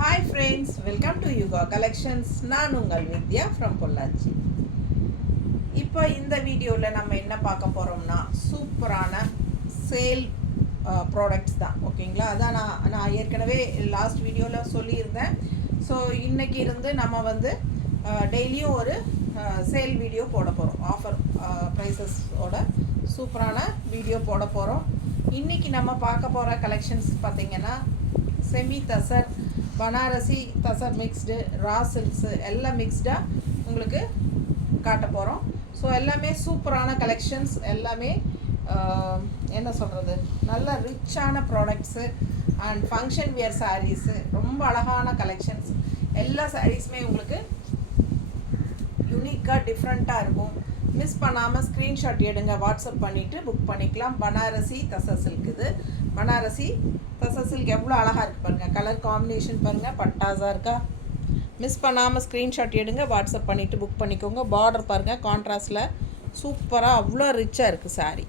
Hi friends, welcome to Yuga Collections. நான் உங்கள் வித்யா from Pollachi. இப்போ இந்த வீடியோவில் நம்ம என்ன பார்க்க போகிறோம்னா சூப்பரான சேல் ப்ராடக்ட்ஸ் தான். ஓகேங்களா, அதான் நான் ஏற்கனவே லாஸ்ட் வீடியோவில் சொல்லியிருந்தேன். ஸோ இன்றைக்கி இருந்து நம்ம வந்து டெய்லியும் ஒரு சேல் வீடியோ போட போகிறோம். ஆஃபர் ப்ரைஸஸோட சூப்பரான வீடியோ போட போகிறோம். இன்றைக்கி நம்ம பார்க்க போகிற கலெக்ஷன்ஸ் பார்த்திங்கன்னா செமி தசர், பனாரசி தசர் மிக்ஸ்டு, ரா சில்க்ஸு எல்லாம் மிக்ஸ்டாக உங்களுக்கு காட்ட போகிறோம். ஸோ எல்லாமே சூப்பரான கலெக்ஷன்ஸ், எல்லாமே என்ன சொல்கிறது, நல்ல ரிச்சான products and function wear saris, ரொம்ப அழகான கலெக்ஷன்ஸ். எல்லா சாரீஸுமே உங்களுக்கு யூனிக்காக டிஃப்ரெண்ட்டாக இருக்கும். மிஸ் பண்ணாமல் ஸ்க்ரீன்ஷாட் எடுங்க, வாட்ஸ்அப் பண்ணிவிட்டு புக் பண்ணிக்கலாம். பனாரசி தசர் சில்க், இது பனாரசி தசர் சில்க் எவ்வளோ அழகாக இருக்குது பாருங்கள். கலர் காம்பினேஷன் பாருங்கள், பட்டாஸாக இருக்கா. மிஸ் பண்ணாமல் ஸ்க்ரீன்ஷாட் எடுங்க, வாட்ஸ்அப் பண்ணிவிட்டு புக் பண்ணிக்கோங்க. பார்டர் பாருங்கள், கான்ட்ராஸ்டில் சூப்பராக அவ்வளோ ரிச்சாக இருக்குது சாரீ,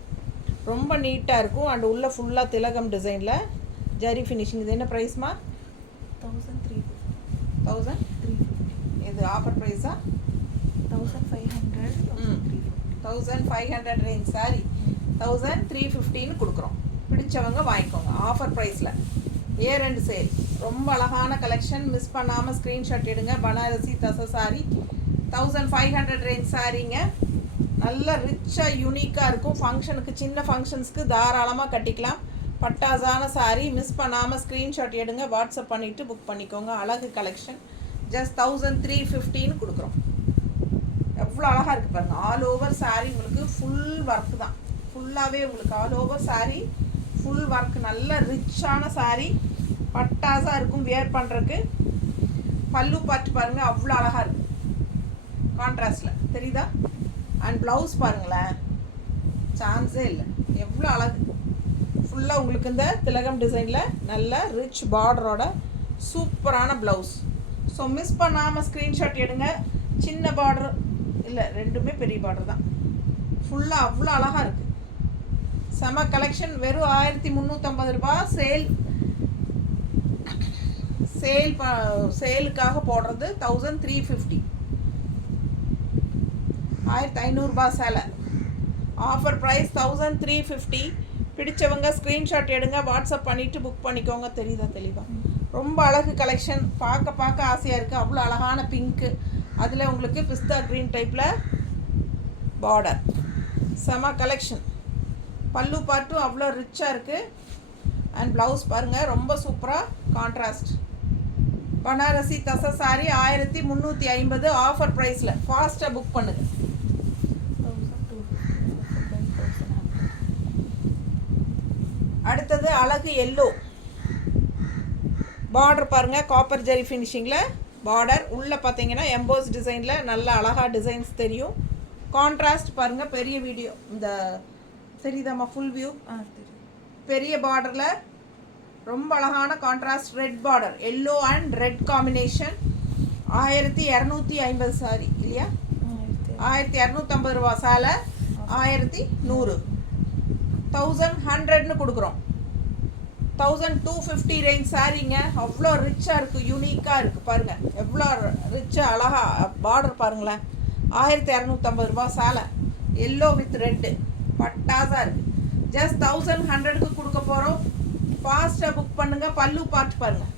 ரொம்ப நீட்டாக இருக்கும். அண்ட் உள்ளே ஃபுல்லாக திலகம் டிசைனில் ஜரி ஃபினிஷிங். இது என்ன ப்ரைஸ்மா? 1350. இது ஆஃபர் ப்ரைஸா? 1500 ரேஞ்ச் சாரி 1350 கொடுக்குறோம். பிடிச்சவங்க வாங்கிக்கோங்க ஆஃபர் ப்ரைஸில். இயர் அண்ட் சேல், ரொம்ப அழகான கலெக்ஷன். மிஸ் பண்ணாமல் ஸ்க்ரீன்ஷாட் எடுங்க. Banarasi tussar sorry 1500 range சாரீங்க. நல்ல ரிச்சாக யூனிக்காக இருக்கும். ஃபங்க்ஷனுக்கு, சின்ன ஃபங்க்ஷன்ஸ்க்கு தாராளமாக கட்டிக்கலாம். பட்டாசான சாரீ. மிஸ் பண்ணாமல் ஸ்க்ரீன்ஷாட் எடுங்க, வாட்ஸ்அப் பண்ணிவிட்டு புக் பண்ணிக்கோங்க. அழகு கலெக்ஷன். ஜஸ்ட் 1350 கொடுக்குறோம். எவ்வளோ அழகாக இருக்குது பாருங்கள். ஆல் ஓவர் சாரீ உங்களுக்கு ஃபுல் ஒர்க் தான். ஃபுல்லாகவே உங்களுக்கு all over sari full work. நல்ல ரிச்சான சாரீ, பட்டாஸாக இருக்கும் வியர் பண்ணுறதுக்கு. பல்லு பார்த்து பாருங்கள், அவ்வளோ அழகாக இருக்குது கான்ட்ராஸ்டில், தெரியுதா? அண்ட் ப்ளவுஸ் பாருங்களேன், சான்ஸே இல்லை, எவ்வளோ அழகு. ஃபுல்லாக உங்களுக்கு இந்த திலகம் டிசைனில் நல்ல ரிச் பார்டரோட சூப்பரான ப்ளவுஸ். ஸோ மிஸ் பண்ணாமல் ஸ்க்ரீன்ஷாட் எடுங்க. சின்ன பார்டர் இல்லை, ரெண்டுமே பெரிய பார்டர் தான். ஃபுல்லாக அவ்வளோ அழகாக இருக்குது. செம கலெக்ஷன். வெறும் 1350 ரூபா. சேலுக்காக போடுறது 1350. 1500 ரூபா சேலை. Offer price 1350. பிடிச்சவங்க ஸ்க்ரீன்ஷாட் எடுங்க, வாட்ஸ்அப் பண்ணிவிட்டு புக் பண்ணிக்கோங்க. தெரியுதா தெளிவா? ரொம்ப அழகு கலெக்ஷன். பார்க்க ஆசையாக இருக்குது. அவ்வளோ அழகான பிங்க்கு, அதில் உங்களுக்கு பிஸ்தா க்ரீன் டைப்பில் பார்டர். செம கலெக்ஷன். பல்லு பார்ட்டும் அவ்வளோ ரிச்சாக இருக்குது. அண்ட் ப்ளவுஸ் பாருங்கள், ரொம்ப சூப்பராக contrast. Banarasi tussar sorry 1350 offer ப்ரைஸில். ஃபாஸ்ட்டாக புக் பண்ணுங்கள். அடுத்தது அழகு எல்லோ பார்டர் பாருங்கள், காப்பர் ஜெரி ஃபினிஷிங்கில் பார்டர். உள்ளே பார்த்தீங்கன்னா எம்போஸ் டிசைனில் நல்ல அழகாக டிசைன்ஸ் தெரியும். கான்ட்ராஸ்ட் பாருங்கள், பெரிய வீடியோ இந்த தெரியுதாம்மா? ஃபுல் வியூ பெரிய பார்டரில் ரொம்ப அழகான contrast. Red border, yellow and red combination. 1250 sorry இல்லையா? 1250 ரூபா சேலை. 1100 1100ன்னு கொடுக்குறோம். 1250 ரேஞ்ச் சாரீங்க. அவ்வளோ ரிச்சாக இருக்குது, யூனிக்காக இருக்குது பாருங்கள். எவ்வளோ ரிச்சாக அழகாக பார்டர் பாருங்களேன். 1250 ரூபா சேலை. எல்லோ வித் ரெட்டு, பட்டாஸாக இருக்குது. ஜஸ்ட் 1100க்கு கொடுக்க போகிறோம். ஃபாஸ்ட்டாக புக் பண்ணுங்கள். பல்லு பார்த்து பாருங்கள்,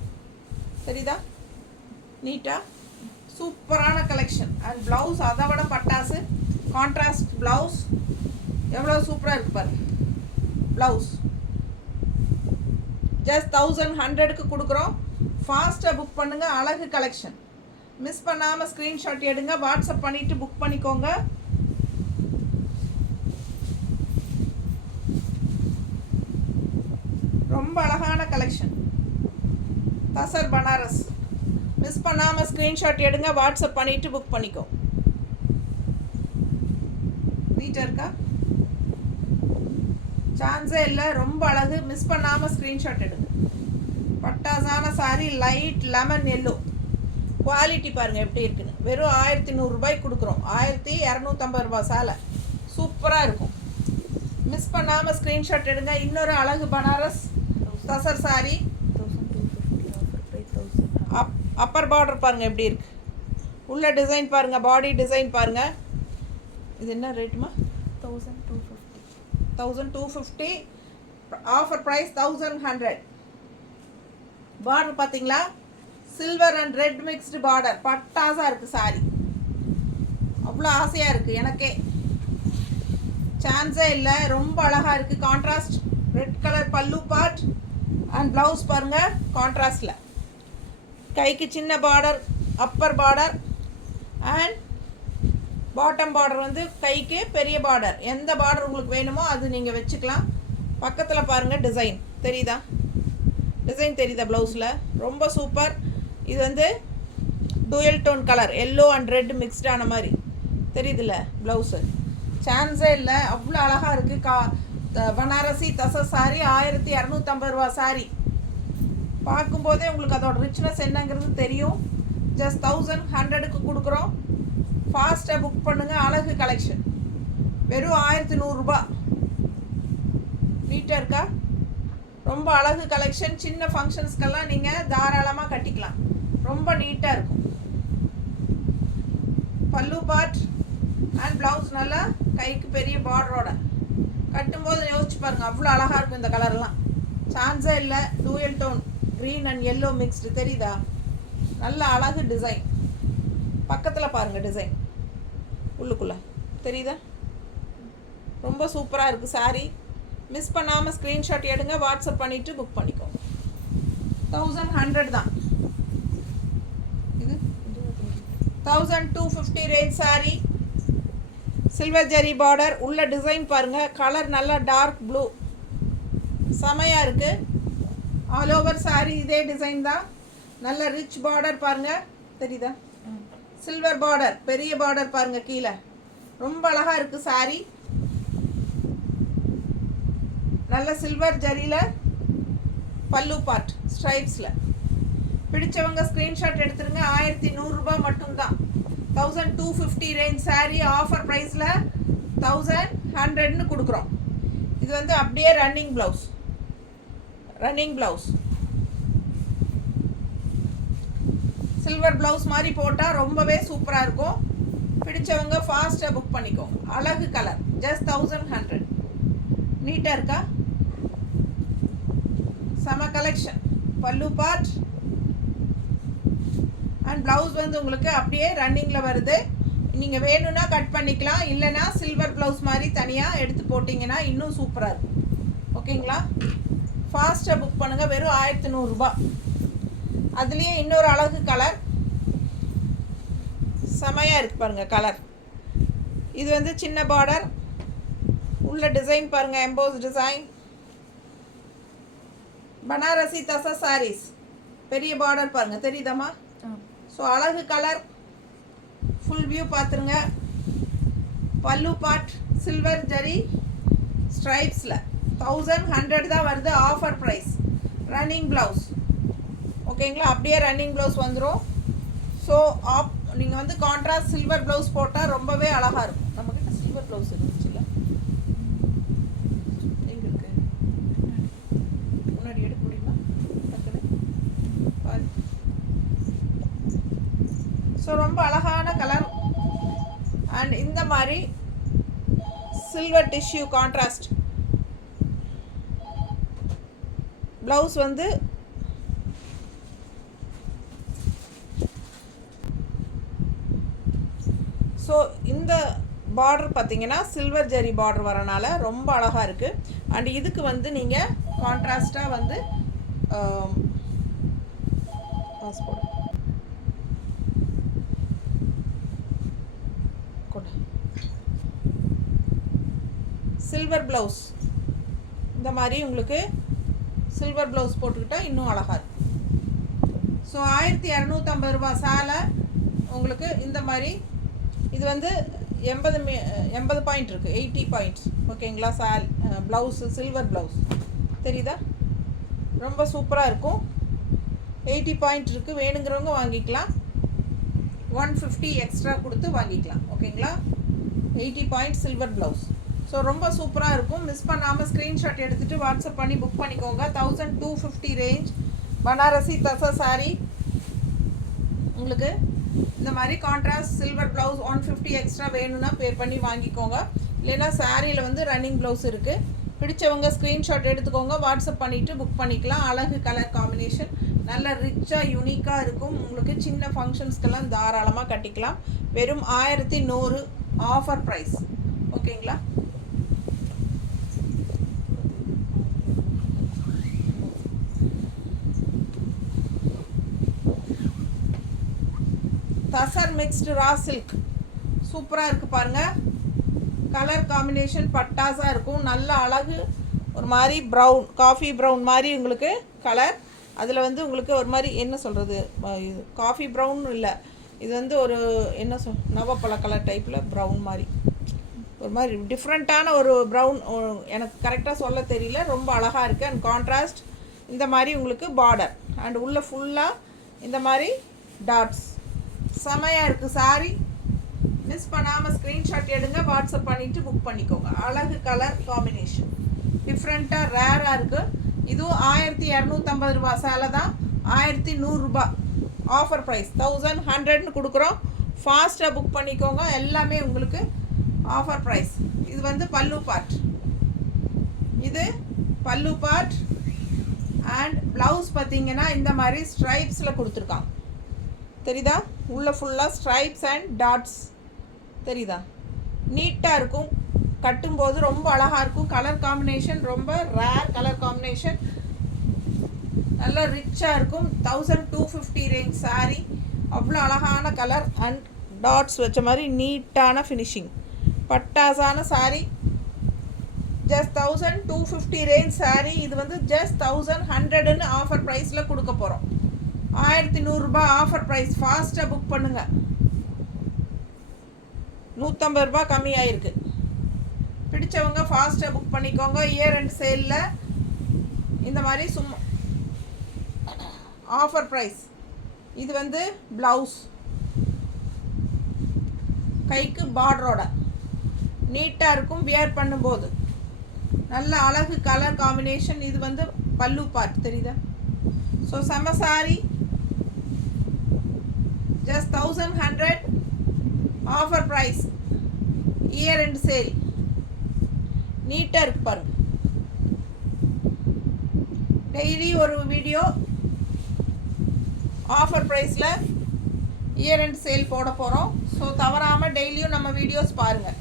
தெரியுதா? நீட்டாக சூப்பரான கலெக்ஷன். அண்ட் ப்ளவுஸ் அதை விட பட்டாசு. கான்ட்ராஸ்ட் ப்ளவுஸ் எவ்வளோ சூப்பராக இருக்குது பாருங்கள். ப்ளவுஸ் ஜஸ்ட் 1100க்கு கொடுக்குறோம். ஃபாஸ்ட்டாக புக் பண்ணுங்கள். அழகு கலெக்ஷன். மிஸ் பண்ணாமல் ஸ்க்ரீன்ஷாட் எடுங்க, வாட்ஸ்அப் பண்ணிவிட்டு புக் பண்ணிக்கோங்க. ரொம்ப அழகான கலெக்ஷன். தசர் பனாரஸ். மிஸ் பண்ணாமல் ஸ்க்ரீன்ஷாட் எடுங்க, வாட்ஸ்அப் பண்ணிவிட்டு புக் பண்ணிக்கோ. வீட்டாக இருக்கா? சான்ஸே இல்லை, ரொம்ப அழகு. மிஸ் பண்ணாமல் ஸ்க்ரீன்ஷாட் எடுங்க. பட்டாசான sari, light lemon yellow. Quality பாருங்கள் எப்படி இருக்குன்னு. வெறும் 1100 ரூபாய்க்கு கொடுக்குறோம். 1250 ரூபா சேலை. சூப்பராக இருக்கும். மிஸ் பண்ணாமல் ஸ்க்ரீன்ஷாட் எடுங்க. இன்னொரு அழகு பனாரஸ் தசர் சாரி அப்பர் பார்டர் பாருங்கள் எப்படி இருக்குது, உள்ள டிசைன் பாருங்கள், பாடி டிசைன் பாருங்கள். இது என்ன ரேட்டுமா? 1250. Offer price 1100. பார்டர் பார்த்தீங்களா, silver and red mixed border, பட்டாசாக இருக்குது சாரி. அவ்வளோ ஆசையாக இருக்குது எனக்கே, சான்ஸே இல்லை. ரொம்ப அழகாக இருக்குது. கான்ட்ராஸ்ட் ரெட் கலர் பல்லு பார்ட் அண்ட் ப்ளவுஸ் பாருங்கள் கான்ட்ராஸ்டில். கைக்கு சின்ன border, Appar border and bottom border வந்து கைக்கு பெரிய பார்டர். எந்த பார்டர் உங்களுக்கு வேணுமோ அது நீங்கள் வச்சுக்கலாம். பக்கத்தில் பாருங்கள் டிசைன் தெரியுதா, டிசைன் தெரியுதா ப்ளவுஸில், ரொம்ப சூப்பர். இது வந்து dual tone colour, yellow and red மிக்ஸ்டான மாதிரி தெரியுதுல்ல ப்ளவுஸு, சான்ஸே இல்லை. அவ்வளோ அழகாக இருக்குது. பனாரசி தச சாரி 1250 ரூபா சாரி. பார்க்கும்போதே உங்களுக்கு அதோட ரிச்னஸ் என்னங்கிறது தெரியும். ஜஸ்ட் 1100க்கு கொடுக்குறோம். ஃபாஸ்ட்டாக புக் பண்ணுங்கள். அழகு கலெக்ஷன் வெறும் 1100 ரூபா. நீட்டாக இருக்கா, ரொம்ப அழகு கலெக்ஷன். சின்ன ஃபங்க்ஷன்ஸ்க்கெல்லாம் நீங்கள் தாராளமாக கட்டிக்கலாம், ரொம்ப நீட்டாக இருக்கும். பல்லு பார்ட் அண்ட் ப்ளவுஸ் நல்லா கைக்கு பெரிய பார்டரோட கட்டும்போது யோசிச்சு பாருங்கள், அவ்வளோ அழகாக இருக்கும் இந்த கலர்லாம். சான்ஸே இல்லை. Dual tone green and yellow mixed தெரியுதா, நல்ல அழகு டிசைன். பக்கத்தில் பாருங்கள் டிசைன் உள்ளுக்குள்ளே தெரியுதா, ரொம்ப சூப்பராக இருக்குது சாரீ. மிஸ் பண்ணாமல் ஸ்க்ரீன்ஷாட் எடுங்க, வாட்ஸ்அப் பண்ணிவிட்டு புக் பண்ணிக்கோங்க. 1100 தான் இது. 1250 range sari. Silver zari border, உள்ள டிசைன் பாருங்கள், கலர் நல்லா டார்க் ப்ளூ, செமையாக இருக்குது. ஆல் ஓவர் சாரீ இதே டிசைன் தான். நல்ல ரிச் பார்டர் பாருங்கள் தெரியுதா, சில்வர் பார்டர், பெரிய பார்டர் பாருங்கள் கீழே, ரொம்ப அழகாக இருக்குது சாரீ. நல்ல சில்வர் ஜரியில் பல்லு பார்ட் ஸ்ட்ரைப்ஸில். பிடிச்சவங்க ஸ்க்ரீன்ஷாட் எடுத்துருங்க. 1100 ரூபா மட்டும்தான். 1250 ரேஞ்ச் சாரீ ஆஃபர் ப்ரைஸில் 1100ன்னு கொடுக்குறோம். இது வந்து அப்படியே running blouse, running blouse silver blouse மாதிரி போட்டால் ரொம்பவே சூப்பராக இருக்கும். பிடிச்சவங்க ஃபாஸ்ட்டாக புக் பண்ணிக்கோங்க. அழகு கலர், ஜஸ்ட் 1100. நீட்டாக இருக்கா, செம கலெக்ஷன். பல்லு பார்ட் அண்ட் ப்ளவுஸ் வந்து உங்களுக்கு அப்படியே ரன்னிங்கில் வருது. நீங்கள் வேணும்னா கட் பண்ணிக்கலாம், இல்லைனா சில்வர் ப்ளவுஸ் மாதிரி தனியாக எடுத்து போட்டிங்கன்னா இன்னும் சூப்பராக இருக்கும். ஓகேங்களா, ஃபாஸ்ட்டாக புக் பண்ணுங்கள். வெறும் 1100 ரூபா. அதுலேயே இன்னொரு அழகு கலர், செமையாக இருக்குது பாருங்கள் கலர். இது வந்து சின்ன பார்டர், உள்ள டிசைன் பாருங்கள், எம்போஸ் டிசைன். பனாரசி தசா சாரீஸ், பெரிய பார்டர் பாருங்கள் தெரியுதாம்மா. ஸோ அழகு கலர், ஃபுல் வியூ பார்த்துருங்க. பல்லு பார்ட் சில்வர் ஜரி ஸ்ட்ரைப்ஸில் 1100 தான் வருது. Offer price. ரன்னிங் ப்ளவுஸ் ஓகேங்களா, அப்படியே ரன்னிங் ப்ளவுஸ் வந்துடும். ஸோ நீங்கள் வந்து கான்ட்ராஸ்ட் சில்வர் ப்ளவுஸ் போட்டால் ரொம்பவே அழகாக இருக்கும். நம்மக்கிட்ட சில்வர் ப்ளவுஸ் இருந்துச்சுல்ல, எங்கே இருக்கு, முன்னாடி எடுக்க முடியுமா பாரு. ஸோ ரொம்ப அழகான கலர் அண்ட் இந்த மாதிரி சில்வர் டிஷ்யூ கான்ட்ராஸ்ட் ப்ளவுஸ் வந்து ஸோ இந்த பார்டர் பார்த்தீங்கன்னா சில்வர் ஜரி பார்டர் வரனால ரொம்ப அழகாக இருக்குது. அண்ட் இதுக்கு வந்து நீங்கள் கான்ட்ராஸ்டாக வந்து பாஸ்போர்ட் சில்வர் ப்ளவுஸ் இந்த மாதிரி உங்களுக்கு சில்வர் ப்ளவுஸ் போட்டுக்கிட்டால் இன்னும் அழகாக இருக்கும். ஸோ 1250 ரூபா சேலை உங்களுக்கு இந்த மாதிரி. இது வந்து 80 பாயிண்ட் இருக்குது, 80 பாயிண்ட்ஸ் ஓகேங்களா. ப்ளவுஸு சில்வர் ப்ளவுஸ் தெரியுதா, ரொம்ப சூப்பராக இருக்கும். 80 பாயிண்ட் இருக்குது. வேணுங்கிறவங்க வாங்கிக்கலாம். 150 எக்ஸ்ட்ரா கொடுத்து வாங்கிக்கலாம் ஓகேங்களா. 80 பாயிண்ட் சில்வர் ப்ளவுஸ். ஸோ ரொம்ப சூப்பராக இருக்கும். மிஸ் பண்ணாமல் ஸ்க்ரீன்ஷாட் எடுத்துகிட்டு வாட்ஸ்அப் பண்ணி புக் பண்ணிக்கோங்க. 1250 ரேஞ்ச் பனாரசி தசா சாரீ உங்களுக்கு இந்த மாதிரி கான்ட்ராஸ்ட் சில்வர் ப்ளவுஸ் 150 எக்ஸ்ட்ரா வேணும்னா பே பண்ணி வாங்கிக்கோங்க. இல்லைன்னா சாரியில் வந்து ரன்னிங் ப்ளவுஸ் இருக்குது. பிடிச்சவங்க ஸ்க்ரீன்ஷாட் எடுத்துக்கோங்க, வாட்ஸ்அப் பண்ணிவிட்டு புக் பண்ணிக்கலாம். அழகு கலர் காம்பினேஷன், நல்ல ரிச்சாக யூனிக்காக இருக்கும். உங்களுக்கு சின்ன ஃபங்க்ஷன்ஸ்க்கெல்லாம் தாராளமாக கட்டிக்கலாம். வெறும் 1100 ஆஃபர் ப்ரைஸ். ஓகேங்களா? தசர் மிக்ஸ்டு ரா சில்க் சூப்பராக இருக்குது பாருங்கள். கலர் காம்பினேஷன் பட்டாஸாக இருக்கும். நல்ல அழகு, ஒரு மாதிரி ப்ரௌன், காஃபி ப்ரௌன் மாதிரி உங்களுக்கு கலர். அதில் வந்து உங்களுக்கு ஒரு மாதிரி என்ன சொல்கிறது, இது காஃபி ப்ரௌன் இல்லை, இது வந்து ஒரு என்ன நவப்பழ கலர் டைப்பில் ப்ரௌன் மாதிரி, ஒரு மாதிரி டிஃப்ரெண்ட்டான ஒரு ப்ரௌன். எனக்கு கரெக்டாக சொல்ல தெரியல. ரொம்ப அழகாக இருக்குது. அண்ட் கான்ட்ராஸ்ட் இந்த மாதிரி உங்களுக்கு பார்டர், அண்ட் உள்ளே ஃபுல்லாக இந்த மாதிரி டாட்ஸ். செமையாக இருக்குது சாரி. மிஸ் பண்ணாமல் ஸ்க்ரீன்ஷாட் எடுங்க, வாட்ஸ்அப் பண்ணிவிட்டு புக் பண்ணிக்கோங்க. அழகு கலர் காம்பினேஷன், டிஃப்ரெண்ட்டாக ரேராக இருக்குது. இதுவும் 1250 ரூபா சேலை தான். 1100 ரூபா ஆஃபர் ப்ரைஸ். 1100ன்னு கொடுக்குறோம். ஃபாஸ்ட்டாக புக் பண்ணிக்கோங்க. எல்லாமே உங்களுக்கு ஆஃபர் ப்ரைஸ். இது வந்து பல்லு பார்ட், இது பல்லு பார்ட். அண்ட் ப்ளவுஸ் பார்த்தீங்கன்னா இந்த மாதிரி ஸ்ட்ரைப்ஸில் கொடுத்துருக்காங்க. தெரியுதா? உள்ளே ஃபுல்லாக ஸ்ட்ரைப்ஸ் அண்ட் டாட்ஸ் தெரியுதா? நீட்டாக இருக்கும். கட்டும்போது ரொம்ப அழகாக இருக்கும். கலர் காம்பினேஷன் ரொம்ப ரேர் கலர் காம்பினேஷன், நல்லா ரிச்சாக இருக்கும். 1250 ரேஞ்ச் சாரீ. அவ்வளோ அழகான கலர் அண்ட் டாட்ஸ் வச்ச மாதிரி நீட்டான ஃபினிஷிங், பட்டாசான சாரீ. Just 1250 range sari. இது வந்து ஜஸ்ட் 1100ன்னு ஆஃபர் ப்ரைஸில் கொடுக்க போகிறோம். 1100 ரூபா ஆஃபர் ப்ரைஸ். ஃபாஸ்ட்டாக புக் பண்ணுங்கள். 150 ரூபா கம்மியாயிருக்கு. பிடிச்சவங்க ஃபாஸ்ட்டாக புக் பண்ணிக்கோங்க. இயர் அண்ட் சேலில் இந்த மாதிரி சும்மா ஆஃபர் ப்ரைஸ். இது வந்து ப்ளவுஸ், கைக்கு பார்டரோட நீட்டாக இருக்கும் வியர் பண்ணும்போது. நல்ல அழகு கலர் காம்பினேஷன். இது வந்து பல்லு பார்ட் தெரியுதா? ஸோ செம்ம sari. Just 1100 offer price. Year end sale. நீட்டாக இருக்கு பாருங்க. டெய்லி ஒரு வீடியோ ஆஃபர் ப்ரைஸில் இயர் அண்ட் சேல் போட போகிறோம். ஸோ தவறாமல் டெய்லியும் நம்ம வீடியோஸ் பாருங்கள்.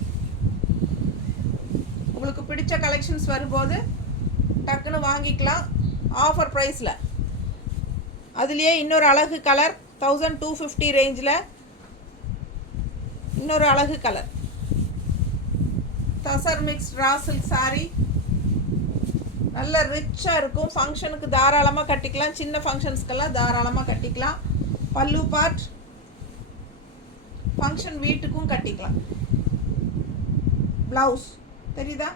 உங்களுக்கு பிடிச்ச கலெக்ஷன்ஸ் வரும்போது டக்குன்னு வாங்கிக்கலாம் ஆஃபர் ப்ரைஸில். அதுலேயே இன்னொரு அழகு கலர் 1250 ரேஞ்சில் இன்னொரு அழகு கலர் தசர் மிக்ஸ் ரா சில்க் சாரீ. நல்ல ரிச்சாக இருக்கும். ஃபங்க்ஷனுக்கு தாராளமாக கட்டிக்கலாம். சின்ன ஃபங்க்ஷன்ஸ்க்கெல்லாம் தாராளமாக கட்டிக்கலாம். பல்லு பார்ட், ஃபங்க்ஷன் வீட்டுக்கும் கட்டிக்கலாம். ப்ளவுஸ் தெரியுதா?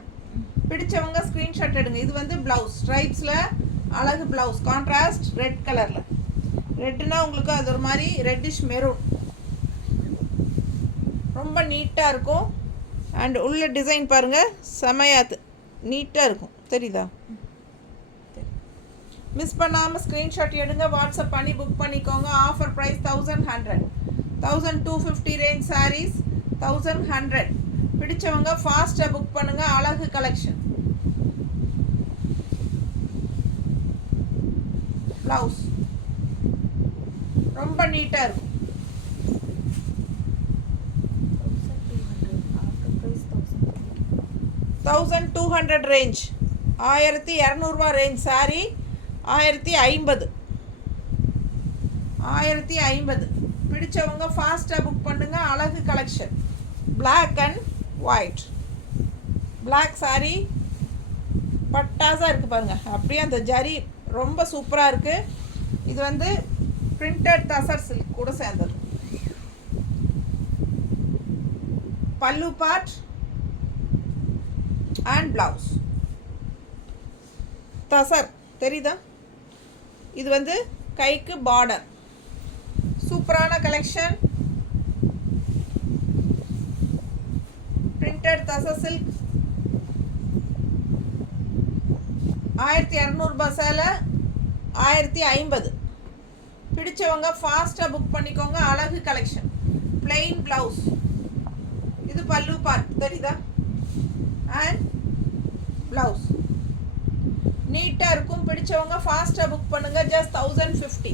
பிடிச்சவங்க ஸ்க்ரீன்ஷாட் எடுங்க. இது வந்து ப்ளவுஸ் ஸ்ட்ரைப்ஸில் அழகு ப்ளவுஸ், கான்ட்ராஸ்ட் ரெட் கலரில். ரெட்டுனா உங்களுக்கு அது ஒரு மாதிரி ரெட்டிஷ் மெரூன், ரொம்ப நீட்டாக இருக்கும். அண்ட் உள்ள டிசைன் பாருங்கள், செமையாது நீட்டாக இருக்கும். தெரியுதா? மிஸ் பண்ணாமல் ஸ்க்ரீன்ஷாட் எடுங்க, வாட்ஸ்அப் பண்ணி புக் பண்ணிக்கோங்க. Offer price 1100. 1250 ரேஞ்ச் சாரீஸ் 1100. பிடிச்சவங்க ஃபாஸ்ட்டாக புக் பண்ணுங்கள். அழகு கலெக்ஷன். ப்ளவுஸ் ரொம்ப நீட்டாக இருக்கும். 1200 ரேஞ்ச். 1200 ரூபா ரேஞ்ச் சாரி. 1050. பிடிச்சவங்க ஃபாஸ்ட்டாக புக் பண்ணுங்க. அழகு collection. Black and white. Black sari பட்டாஸாக இருக்குது பாருங்கள். அப்படியே அந்த ஜரி ரொம்ப சூப்பராக இருக்குது. இது வந்து பிரிண்டட் தசர் சில்க் கூட சேர்ந்தது. பல்லு பார்ட் அண்ட் ப்ளவுஸ் தசர் தெரியுதா? இது வந்து கைக்கு பார்டர். சூப்பரான கலெக்ஷன். பிரிண்டட் தசர் சில்க் 1200 ரூபாய் சேலை 1050. பிடிச்ச பிடிச்சவங்க ஃபாஸ்ட்டாக புக் பண்ணிக்கோங்க. அழகு கலெக்ஷன், பிளெயின் ப்ளவுஸ், இது பல்லு பார்ட் தெரியுதா, அண்ட் ப்ளவுஸ் நீட்டாக இருக்கும். பிடிச்சவங்க ஃபாஸ்ட்டாக புக் பண்ணுங்க. Just 1050.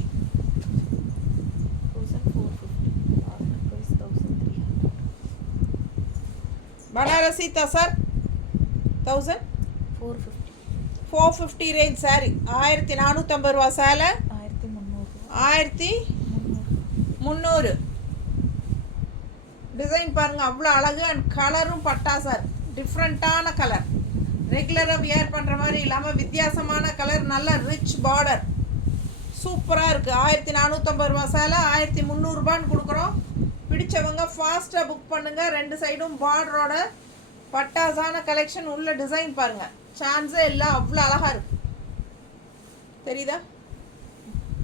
Banarasi tussar 1450 range sorry. 1450 ரூபா சேலை, 1300. டிசைன் பாருங்கள் அவ்வளோ அழகு. அண்ட் கலரும் பட்டாசார், டிஃப்ரெண்ட்டான கலர், ரெகுலராக வியர் பண்ணுற மாதிரி இல்லாமல் வித்தியாசமான கலர், நல்ல ரிச் பார்டர், சூப்பராக இருக்குது. 1450 ரூபா சேலை 1300 ரூபான்னு கொடுக்குறோம். பிடிச்சவங்க ஃபாஸ்ட்டாக புக் பண்ணுங்கள். ரெண்டு சைடும் பார்டரோட பட்டாசான கலெக்ஷன். உள்ள டிசைன் பாருங்கள், சான்ஸே இல்லை, அவ்வளோ அழகாக இருக்குது. தெரியுதா,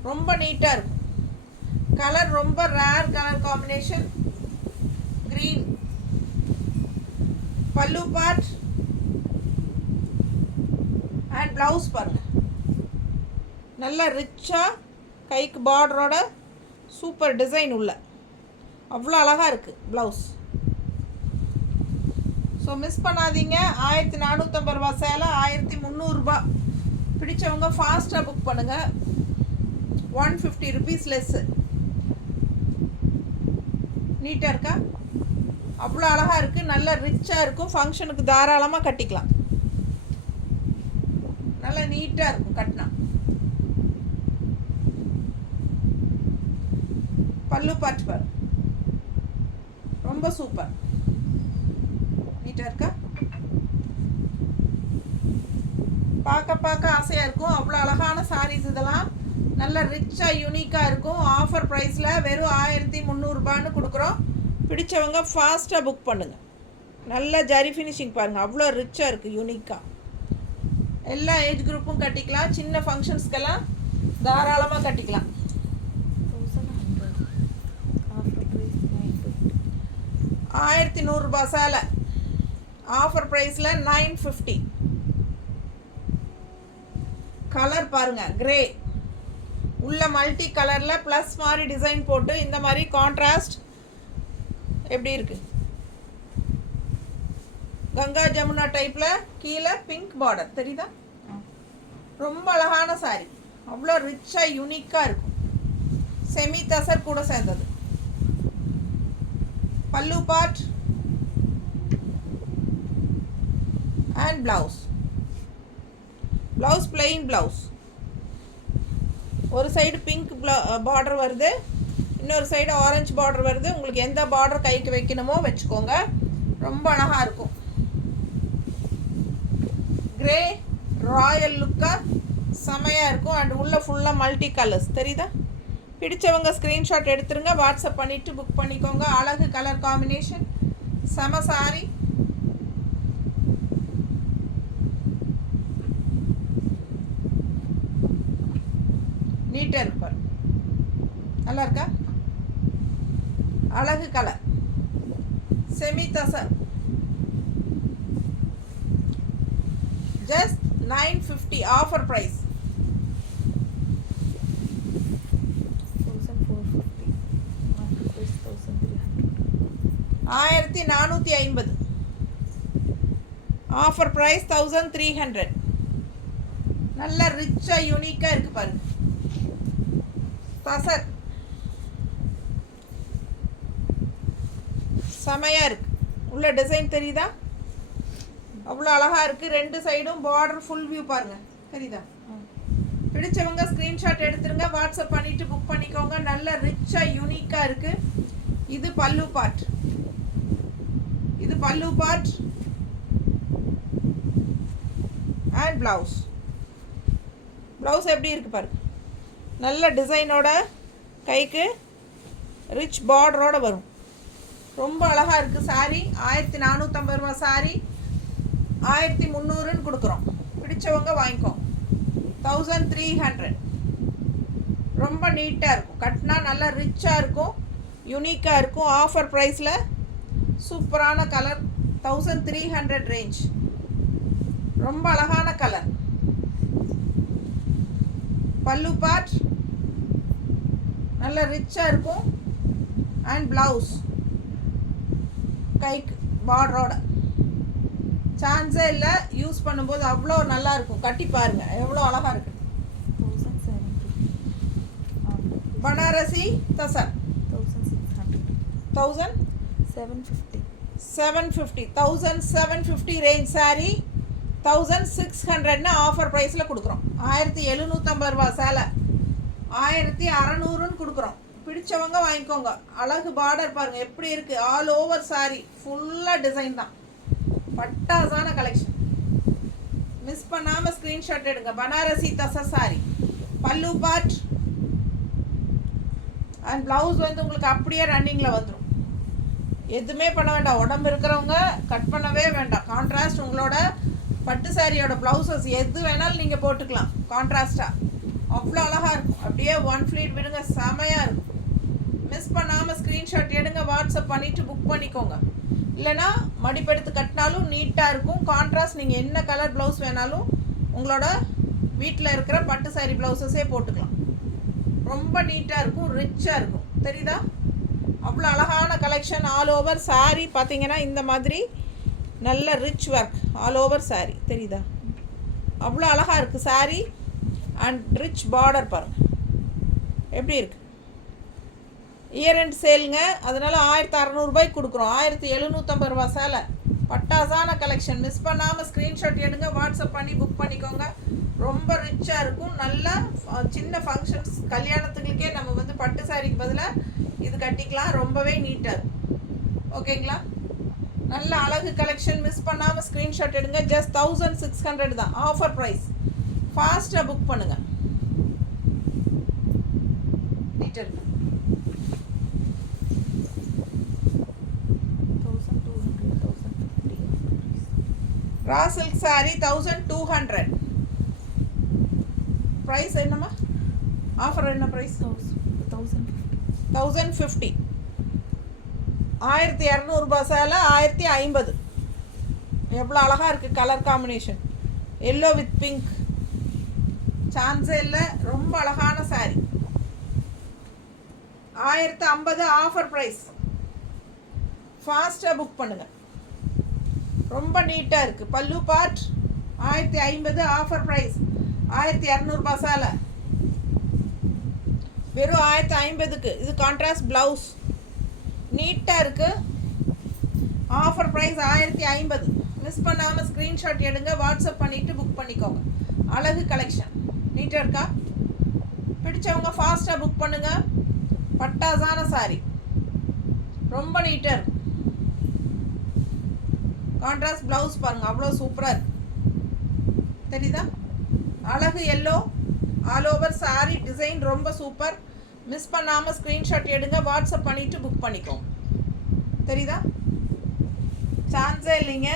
ரொம்ப நீட்டாக இருக்கும். கலர் ரொம்ப ரேர் கலர் காம்பினேஷன், க்ரீன். பல்லு பார்ட் அண்ட் ப்ளவுஸ் பாருங்கள், நல்லா ரிச்சாக கைக்கு பார்டரோட சூப்பர் டிசைன் உள்ள, அவ்வளோ அழகாக இருக்குது ப்ளவுஸ். ஸோ மிஸ் பண்ணாதீங்க. 1450 ரூபா சேலை 1300 ரூபா. பிடிச்சவங்க ஃபாஸ்ட்டாக புக் பண்ணுங்கள். 150 ருபீஸ் லெஸ்ஸு. நீட்டாக இருக்கா, அவ்வளோ அழகாக இருக்குது, நல்லா ரிச்சாக இருக்கும். ஃபங்க்ஷனுக்கு தாராளமாக கட்டிக்கலாம், நல்லா நீட்டாக இருக்கும் கட்டினா. பல்லு பார்ட் பார், ரொம்ப சூப்பர், நீட்டாக இருக்கா, பார்க்க ஆசையாக இருக்கும். அவ்வளோ அழகான சாரீஸ் இதெல்லாம், நல்ல ரிச்சாக யூனிக்காக இருக்கும். ஆஃபர் ப்ரைஸில் வெறும் 1300 ரூபான்னு கொடுக்குறோம். பிடிச்சவங்க ஃபாஸ்ட்டாக புக் பண்ணுங்கள். நல்ல ஜரி ஃபினிஷிங் பாருங்கள், அவ்வளோ ரிச்சாக இருக்குது, யூனிக்காக. எல்லா ஏஜ் குரூப்பும் கட்டிக்கலாம். சின்ன ஃபங்க்ஷன்ஸ்க்கெல்லாம் தாராளமாக கட்டிக்கலாம். 1100 ரூபா சேலை ஆஃபர் ப்ரைஸில் 950. கலர் பாருங்கள், கிரே உள்ள மல்டி கலரில் ப்ளஸ் மாதிரி டிசைன் போட்டு இந்த மாதிரி கான்ட்ராஸ்ட் எப்படி இருக்குது, கங்கா ஜமுனா டைப்பில் கீழே பிங்க் பார்டர் தெரியுதா, ரொம்ப அழகான சாரி, அவ்வளோ ரிச்சாக யூனிக்காக இருக்கும். செமி தசர் கூட சேர்ந்தது. பல்லு part and blouse. Blouse plain blouse, ஒரு சைடு பிங்க் பார்டர் வருது, இன்னொரு சைடு ஆரஞ்சு பார்டர் வருது. உங்களுக்கு எந்த பார்டர் கைக்கு வைக்கணுமோ வச்சுக்கோங்க, ரொம்ப அழகாக இருக்கும். கிரே ராயல் லுக்காக செமையாக இருக்கும். அண்ட் உள்ள ஃபுல்லாக மல்டி கலர்ஸ் தெரியுதா. பிடிச்சவங்க ஸ்க்ரீன்ஷாட் எடுத்துருங்க, வாட்ஸ்அப் பண்ணிவிட்டு புக் பண்ணிக்கோங்க. அழகு கலர் காம்பினேஷன், செம சாரி. நீட்டாக இருப்பார், நல்லா இருக்கா, அழகு colour, semi tussar. Just 950 offer price. 1450. Offer price 1300. நல்ல ரிச்சாக யூனிக்காக இருக்குது பாருங்க. தசர் செமையாக இருக்குது. உள்ள டிசைன் தெரியுதா, அவ்வளோ அழகாக இருக்குது. ரெண்டு சைடும் பார்டர் ஃபுல் வியூ பாருங்கள், தெரியுதா. பிடிச்சவங்க ஸ்க்ரீன்ஷாட் எடுத்துருங்க, வாட்ஸ்அப் பண்ணிவிட்டு புக் பண்ணிக்கோங்க. நல்ல ரிச்சாக யூனிக்காக இருக்குது. இது பல்லு பார்ட், இது பல்லு பார்ட் அண்ட் ப்ளவுஸ். ப்ளவுஸ் எப்படி இருக்குது பாருங்க, நல்ல டிசைனோட கைக்கு ரிச் பார்டரோடு வரும், ரொம்ப அழகாக இருக்குது சாரீ. 1450 ரூபா சாரீ 1300ன்னு கொடுக்குறோம். பிடிச்சவங்க வாங்கிக்கோங்க. 1300. ரொம்ப நீட்டாக இருக்கும், கட்டினா நல்லா ரிச்சாக இருக்கும், யூனிக்காக இருக்கும். ஆஃபர் ப்ரைஸில் சூப்பரான கலர், 1300 ரேஞ்ச், ரொம்ப அழகான கலர். பல்லு பார்ட் நல்ல ரிச்சாக இருக்கும். அண்ட் ப்ளவுஸ் கைக்கு பார்டரோட சான்ஸே இல்லை. யூஸ் பண்ணும்போது அவ்வளோ நல்லா இருக்கும். கட்டி பாருங்கள் எவ்வளோ அழகாக இருக்குது. பனாரசி தசர் 1750 ரேஞ்ச் சாரீ 1600 ஆஃபர் ப்ரைஸில் கொடுக்குறோம். 1750 ரூபா சேலை 1600ன்னு கொடுக்குறோம். பிடிச்சவங்க வாங்கிக்கோங்க. அழகு பார்டர் பாருங்கள் எப்படி இருக்குது. ஆல் ஓவர் சாரீ ஃபுல்லாக டிசைன் தான். பட்டாசான கலெக்ஷன். மிஸ் பண்ணாமல் ஸ்க்ரீன்ஷாட் எடுங்க. பனாரசி தசர் சாரீ. பல்லு பார்ட் அண்ட் ப்ளவுஸ் வந்து உங்களுக்கு அப்படியே ரன்னிங்கில் வந்துடும். எதுவுமே பண்ண வேண்டாம். உடம்பு இருக்கிறவங்க கட் பண்ணவே வேண்டாம். கான்ட்ராஸ்ட் உங்களோட பட்டு சாரியோட ப்ளவுசஸ் எது வேணாலும் நீங்கள் போட்டுக்கலாம் கான்ட்ராஸ்ட்டாக. அவ்வளோ அழகாக இருக்கும். அப்படியே ஒன் ஃப்ளீட் விடுங்க, செமையாக இருக்கும். மிஸ் பண்ணாமல் ஸ்க்ரீன்ஷாட் எடுங்க. வாட்ஸ்அப் பண்ணிவிட்டு புக் பண்ணிக்கோங்க. இல்லைனா மடிப்பெடுத்து கட்டினாலும் நீட்டாக இருக்கும். கான்ட்ராஸ்ட் நீங்கள் என்ன கலர் ப்ளவுஸ் வேணாலும் உங்களோட வீட்டில் இருக்கிற பட்டு சாரி ப்ளவுஸஸே போட்டுக்கலாம். ரொம்ப நீட்டாக இருக்கும், ரிச்சாக இருக்கும். தெரியுதா? அவ்வளோ அழகான கலெக்ஷன். ஆல் ஓவர் சாரீ பார்த்தீங்கன்னா இந்த மாதிரி நல்ல rich work all over sari. தெரியுதா? அவ்வளோ அழகாக இருக்குது சாரீ. அண்ட் ரிச் பார்டர் பாருங்கள் எப்படி இருக்குது. இயர் எண்ட் சேலுங்க, அதனால் 1600 கொடுக்குறோம். 1750 ரூபா சேலை. பட்டாசான கலெக்ஷன். மிஸ் பண்ணாமல் ஸ்க்ரீன்ஷாட் எடுங்க. வாட்ஸ்அப் பண்ணி புக் பண்ணிக்கோங்க. ரொம்ப ரிச்சாக இருக்கும். நல்லா சின்ன ஃபங்க்ஷன்ஸ் கல்யாணத்துகளுக்கே நம்ம வந்து பட்டு சாரிக்கு பதிலாக இது கட்டிக்கலாம். ரொம்பவே நீட்டாக இருக்கும். ஓகேங்களா? நல்ல அழகு கலெக்ஷன். மிஸ் பண்ணாமல் ஸ்க்ரீன்ஷாட் எடுங்க. ஜஸ்ட் 1600 தான் ஆஃபர் ப்ரைஸ். ஃபாஸ்ட்டாக புக் பண்ணுங்கள். நீட்டாக இருக்கு. Raw silk sari 1200. ப்ரைஸ் என்னம்மா? ஆஃபர் என்ன ப்ரைஸ்? 1050. 1200 ரூபா சேலை 1050. எவ்வளோ அழகாக இருக்குது colour combination. Yellow with pink. சான்ஸே இல்லை. ரொம்ப அழகான சாரி. 1050 offer price. ஃபாஸ்ட்டாக புக் பண்ணுங்கள். ரொம்ப நீட்டாக இருக்குது. பல்லு பார்ட் 1050 ஆஃபர் ப்ரைஸ். 1200 ரூபா சேலை வெறும் 1050க்கு. இது கான்ட்ராஸ்ட் ப்ளவுஸ். நீட்டாக இருக்குது. Offer price 1050. மிஸ் பண்ணாமல் ஸ்க்ரீன்ஷாட் எடுங்க. வாட்ஸ்அப் பண்ணிவிட்டு புக் பண்ணிக்கோங்க. அழகு கலெக்ஷன். நீட்டாக இருக்கா? பிடிச்சவங்க ஃபாஸ்ட்டாக புக் பண்ணுங்கள். பட்டாசான சாரி. ரொம்ப நீட்டாக இருக்கும். கான்ட்ராஸ்ட் ப்ளவுஸ் பாருங்கள் அவ்வளோ சூப்பராக இருக்குது. தெரியுதா? அழகு yellow all over sorry design ரொம்ப சூப்பர். மிஸ் பண்ணாமல் ஸ்க்ரீன்ஷாட் எடுங்க. வாட்ஸ்அப் பண்ணிவிட்டு புக் பண்ணிக்கோங்க. தெரியுதா? சான்ஸே இல்லைங்க.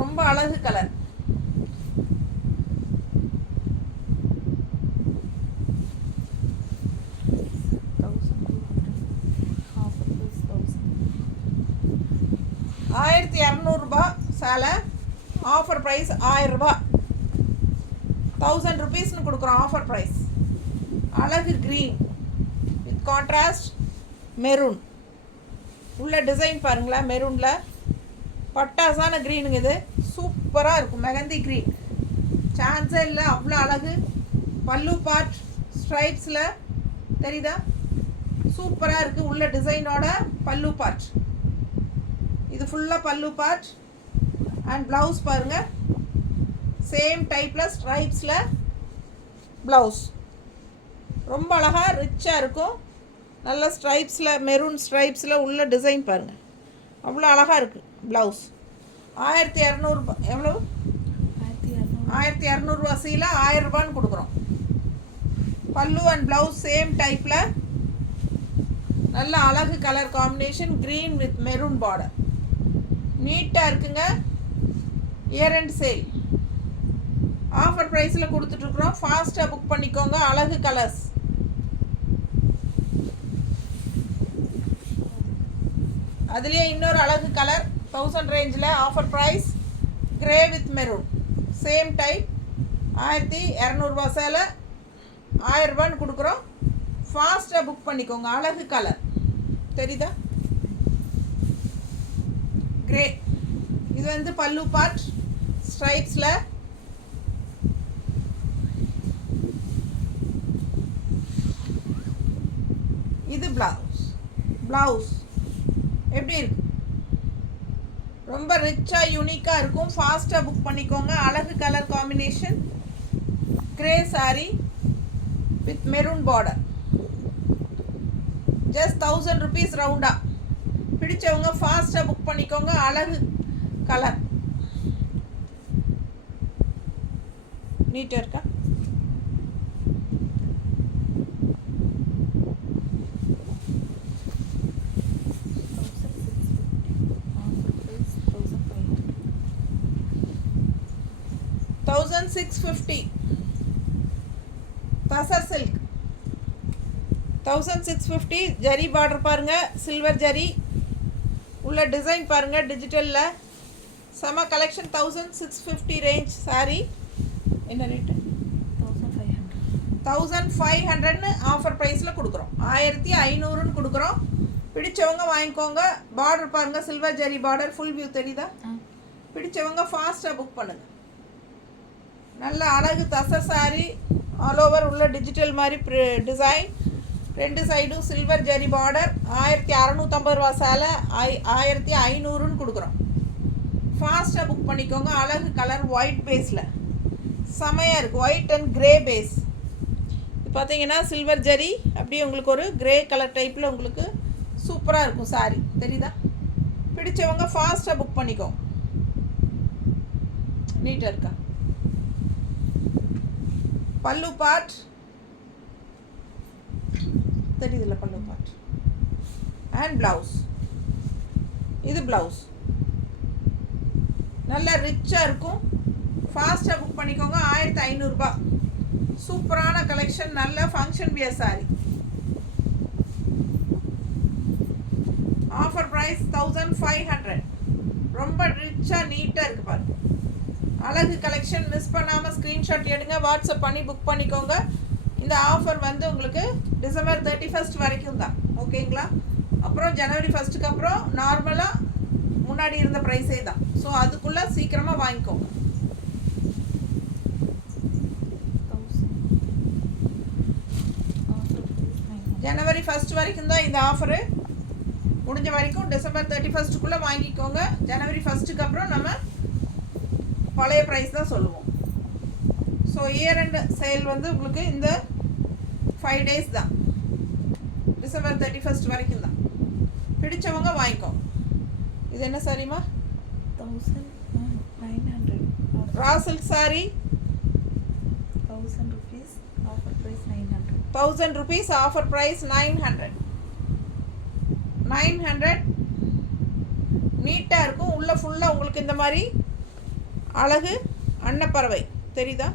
ரொம்ப அழகு கலர். ₹1200 சேலை. ஆஃபர் ப்ரைஸ் 1000 ரூபா. 1000 ருபீஸ்னு கொடுக்குறோம் ஆஃபர் ப்ரைஸ். அழகு க்ரீன் வித் கான்ட்ராஸ்ட் மெரூன். உள்ள டிசைன் பாருங்களேன் மெரூனில். பட்டாசான க்ரீனுங்க. இது சூப்பராக இருக்கும். மெகந்தி க்ரீன். சான்ஸே இல்லை. அவ்வளோ அழகு. பல்லு பார்ட் ஸ்ட்ரைப்ஸில். தெரியுதா? சூப்பராக இருக்குது. உள்ள டிசைனோட பல்லு பார்ட். இது ஃபுல்லாக பல்லு பார்ட். அண்ட் ப்ளவுஸ் பாருங்கள் சேம் டைப்பில் ஸ்ட்ரைப்ஸில் ப்ளவுஸ். ரொம்ப அழகாக ரிச்சாக இருக்கும். நல்ல ஸ்ட்ரைப்ஸில் மெரூன் ஸ்ட்ரைப்ஸில் உள்ள டிசைன் பாருங்கள் அவ்வளோ அழகாக இருக்குது. ப்ளவுஸ் 1200 எவ்வளோ? 1200 ரூபா சீலை 1000 ரூபான்னு கொடுக்குறோம். பல்லு அண்ட் ப்ளவுஸ் சேம் டைப்பில். நல்ல அழகு colour combination. Green with maroon border. நீட்டாக இருக்குங்க. இயர் அண்ட் சேல் ஆஃபர் ப்ரைஸில் கொடுத்துட்ருக்குறோம். ஃபாஸ்ட்டாக புக் பண்ணிக்கோங்க. அழகு கலர்ஸ். அதுலேயே இன்னொரு அழகு கலர் 1000 ரேஞ்சில் offer price. Grey with maroon same type. 1200 ரூபா சேலை 1000 ரூபான்னு கொடுக்குறோம். ஃபாஸ்ட்டாக புக் பண்ணிக்கோங்க. அழகு கலர் தெரியுதா, கிரே. இது வந்து பல்லு பார்ட் ஸ்ட்ரைப்ஸில். இது ப்ளவுஸ் எப்படி இருக்கு, ரொம்ப ரிச்சாக யூனிக்காக இருக்கும். ஃபாஸ்ட்டாக புக் பண்ணிக்கோங்க. அழகு colour combination, grey sorry with maroon border. Just 1000 rupees ரவுண்டாக. பிடிச்சவங்க ஃபாஸ்ட்டாக புக் பண்ணிக்கோங்க. அழகு கலர் நீட்டாக இருக்கா. $1650 தசர் சில்க். 1650 ஜரி பார்டர் பாருங்கள், சில்வர் ஜரி உள்ள டிசைன் பாருங்கள் டிஜிட்டலில். செம கலெக்ஷன். 1650 range sorry. என்ன ரேட்டு? 1500ன்னு ஆஃபர் ப்ரைஸில் கொடுக்குறோம். 1500ன்னு கொடுக்குறோம். பிடிச்சவங்க வாங்கிக்கோங்க. பார்டர் பாருங்கள், silver zari border, full view தெரியுதா. பிடிச்சவங்க ஃபாஸ்ட்டாக புக் பண்ணுங்கள். நல்ல அழகு தசர் சாரி, ஆல் ஓவர் உள்ள டிஜிட்டல் மாதிரி டிசைன், 2 சைடும் சில்வர் ஜரி பார்டர். 1650 ரூபா சேலை 1500ன்னு கொடுக்குறோம். ஃபாஸ்ட்டாக புக் பண்ணிக்கோங்க. அழகு கலர் ஒயிட் பேஸில் செமையாக இருக்குது. White and grey base. இது பார்த்தீங்கன்னா சில்வர் ஜரி அப்படியே உங்களுக்கு ஒரு கிரே கலர் டைப்பில் உங்களுக்கு சூப்பராக இருக்கும் சாரி தெரியுதா. பிடிச்சவங்க ஃபாஸ்ட்டாக புக் பண்ணிக்கோங்க. நீட்டாக இருக்கா. பல்லு பார்ட் தெரியுதுல்ல, பல்லு பார்ட் அண்ட் ப்ளவுஸ். இது ப்ளவுஸ் நல்லா ரிச்சாக இருக்கும். ஃபாஸ்ட்டாக புக் பண்ணிக்கோங்க. 1500 ரூபா. சூப்பரான கலெக்ஷன். நல்ல function wear sari. Offer price 1500. ரொம்ப ரிச்சாக நீட்டாக இருக்குது பாருங்க. அழகு கலெக்ஷன். மிஸ் பண்ணாமல் ஸ்க்ரீன்ஷாட் எடுங்க, வாட்ஸ்அப் பண்ணி புக் பண்ணிக்கோங்க. இந்த ஆஃபர் வந்து உங்களுக்கு டிசம்பர் 31 வரைக்கும் தான். ஓகேங்களா. அப்புறம் ஜனவரி 1 அப்புறம் நார்மலாக முன்னாடி இருந்த ப்ரைஸே தான். ஸோ அதுக்குள்ளே சீக்கிரமாக வாங்கிக்கோங்க. ஜனவரி 1 வரைக்கும் தான் இந்த ஆஃபரு. முடிஞ்ச வரைக்கும் டிசம்பர் 31க்குள்ளே வாங்கிக்கோங்க. ஜனவரி 1 அப்புறம் நம்ம பழைய ப்ரைஸ் தான் சொல்லுவோம். ஸோ இயர் எண்ட் சேல் வந்து உங்களுக்கு இந்த 5 days தான். டிசம்பர் 31 வரைக்கும் தான். பிடிச்சவங்க வாங்கிக்கோங்க. இது என்ன சாரிமா? 1900 raw silk sari. 1000 rupees offer price 900. 1000 rupees offer price 900. நீட்டாக இருக்கும். உள்ளே ஃபுல்லாக உங்களுக்கு இந்த மாதிரி அழகு அன்னப்பறவை தெரியுதா.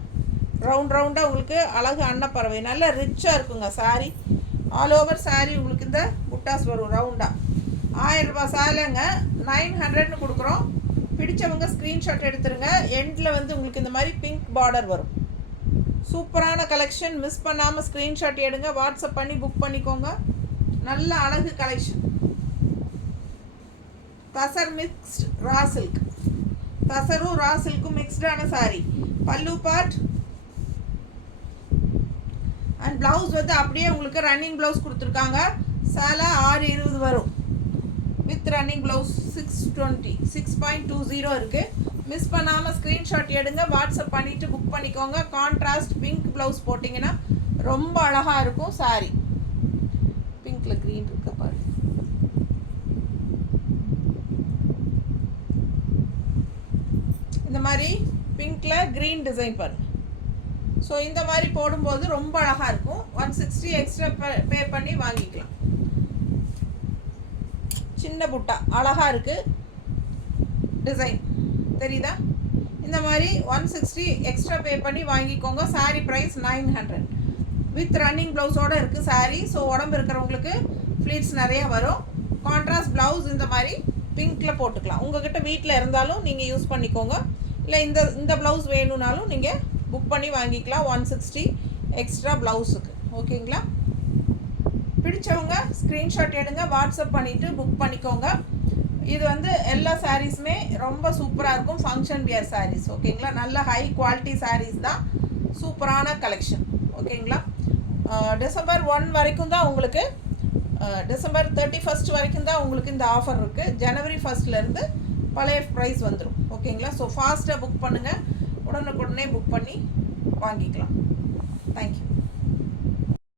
ரவுண்டாக உங்களுக்கு அழகு அன்னப்பறவை. நல்லா ரிச்சாக இருக்குங்க சாரி. ஆல் ஓவர் சாரி உங்களுக்கு இந்த புட்டாஸ் வரும் ரவுண்டாக. 1000 ரூபா சேலைங்க 900ன்னு கொடுக்குறோம். பிடிச்சவங்க ஸ்க்ரீன்ஷாட் எடுத்துருங்க. எண்டில் வந்து உங்களுக்கு இந்த மாதிரி பிங்க் பார்டர் வரும். சூப்பரான கலெக்ஷன். மிஸ் பண்ணாமல் ஸ்க்ரீன்ஷாட் எடுங்க, வாட்ஸ்அப் பண்ணி புக் பண்ணிக்கோங்க. நல்ல அழகு கலெக்ஷன். தசர் மிக்ஸ்ட் ரா சில்க். தசரும் ரா சில்க்கும் மிக்ஸ்டான சாரி. பல்லு பார்ட் அண்ட் ப்ளவுஸ் வந்து அப்படியே உங்களுக்கு ரன்னிங் ப்ளவுஸ் கொடுத்துருக்காங்க. சேலை 620 வரும். வித் ரன்னிங் ப்ளவுஸ் 620 இருக்குது. மிஸ் பண்ணாமல் ஸ்க்ரீன்ஷாட் எடுங்க, வாட்ஸ்அப் பண்ணிவிட்டு புக் பண்ணிக்கோங்க. கான்ட்ராஸ்ட் பிங்க் ப்ளவுஸ் போட்டிங்கன்னா ரொம்ப அழகாக இருக்கும் சாரி. பிங்க்கில் க்ரீன் இருக்க பாரு. இந்த மாதிரி பிங்க்கில் க்ரீன் டிசைன் பாருங்கள். ஸோ இந்த மாதிரி போடும்போது ரொம்ப அழகாக இருக்கும். 160 எக்ஸ்ட்ரா பே பண்ணி வாங்கிக்கலாம். சின்ன புட்டா அழகாக இருக்குது டிசைன் தெரியுதா. இந்த மாதிரி 160 எக்ஸ்ட்ரா பே பண்ணி வாங்கிக்கோங்க. சாரீ ப்ரைஸ் 900 வித் ரன்னிங் ப்ளவுஸோடு இருக்குது சாரீ. ஸோ உடம்பு இருக்கிறவங்களுக்கு ஃப்ளீட்ஸ் நிறையா வரும். கான்ட்ராஸ்ட் ப்ளவுஸ் இந்த மாதிரி பிங்க்கில் போட்டுக்கலாம். உங்கள்கிட்ட வீட்டில் இருந்தாலும் நீங்கள் யூஸ் பண்ணிக்கோங்க. இல்லை இந்த ப்ளவுஸ் வேணும்னாலும் நீங்கள் புக் பண்ணி வாங்கிக்கலாம். 160 எக்ஸ்ட்ரா ப்ளவுஸுக்கு. ஓகேங்களா. பிடிச்சவங்க ஸ்க்ரீன்ஷாட் எடுங்க, வாட்ஸ்அப் பண்ணிவிட்டு புக் பண்ணிக்கோங்க. இது வந்து எல்லா சாரீஸுமே ரொம்ப சூப்பராக இருக்கும், ஃபங்க்ஷன் வியர் சாரீஸ். ஓகேங்களா, நல்ல ஹை குவாலிட்டி சாரீஸ் தான், சூப்பரான கலெக்ஷன். ஓகேங்களா, டிசம்பர் 1 வரைக்கும் தான் உங்களுக்கு, டிசம்பர் 31 வரைக்கும் தான் உங்களுக்கு இந்த ஆஃபர் இருக்குது. ஜனவரி 1 பழைய ப்ரைஸ் வந்துடும். ஓகேங்களா, ஸோ ஃபாஸ்ட்டாக புக் பண்ணுங்கள், உடனுக்குடனே புக் பண்ணி வாங்கிக்கலாம். தேங்க்யூ.